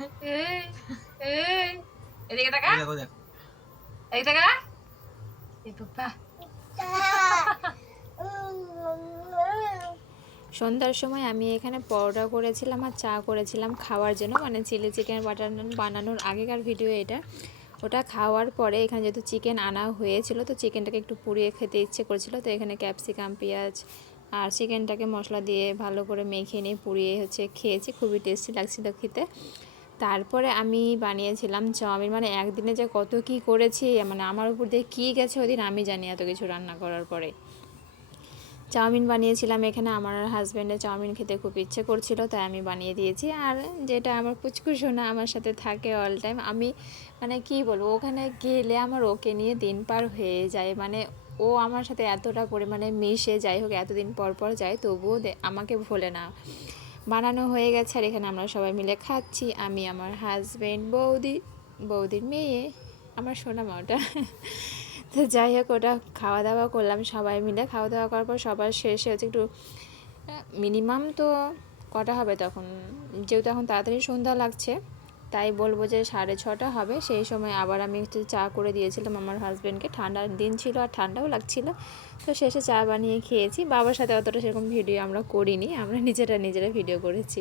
এই, এই, এদিকে তাকা, এদিকে তাকা। এই বাবা। সন্ধ্যার সময় আমি এখানে পরোটা করেছিলাম আর চা করেছিলাম খাওয়ার জন্য, মানে চিলি চিকেন বাটার নান বানানোর আগেকার ভিডিও এটা। ওটা খাওয়ার পরে এখানে যেহেতু চিকেন আনা হয়েছিল, তো চিকেনটাকে একটু পুড়িয়ে খেতে ইচ্ছে করছিল, তো এখানে ক্যাপসিকাম, পেঁয়াজ আর চিকেনটাকে মশলা দিয়ে ভালো করে মেখে নিয়ে পুড়িয়ে খেয়েছি, খুবই টেস্টি লাগছিল খেতে। তারপরে আমি বানিয়েছিলাম চাউমিন, মানে একদিনে যে কত কি করেছি, মানে আমার উপর দিয়ে কী গেছে ওদিন আমি জানি, এত কিছু রান্না করার পরে। চাউমিন বানিয়েছিলাম এখানে, আমার হাজব্যান্ডের চাউমিন খেতে খুব ইচ্ছে করছিল, তাই আমি বানিয়ে দিয়েছি। আর যেটা আমার পুচকু সোনা আমার সাথে থাকে অল টাইম, আমি মানে কি বলবো, ওখানে গেলে আমার ওকে নিয়ে দিন পার হয়ে যায়। মানে ও আমার সাথে এতটা পরিমাণে মিশে, যাই হোক এতদিন পর পর যায় তবুও আমাকে ভোলে না। বানানো হয়ে গেছে আর এখানে আমরা সবাই মিলে খাচ্ছি, আমি, আমার হাজব্যান্ড, বৌদির মেয়ে, আমার সোনা মাওটা। তো যাই হোক, ওটা খাওয়া দাওয়া করলাম সবাই মিলে। খাওয়া দাওয়া করার পর সবার শেষে হচ্ছে একটু মিনিমাম তো কটা হবে তখন, যেহেতু এখন তাড়াতাড়ি সন্ধ্যা লাগছে, তাই বলবো যে 6:30 হবে। সেই সময় আবার আমি একটু চা করে দিয়েছিলাম আমার হাজব্যান্ডকে, ঠান্ডার দিন ছিল আর ঠান্ডাও লাগছিল, তো শেষে চা বানিয়ে খেয়েছি। বাবার সাথে অতটা সেরকম ভিডিও আমরা করিনি, আমরা নিজেরা ভিডিও করেছি।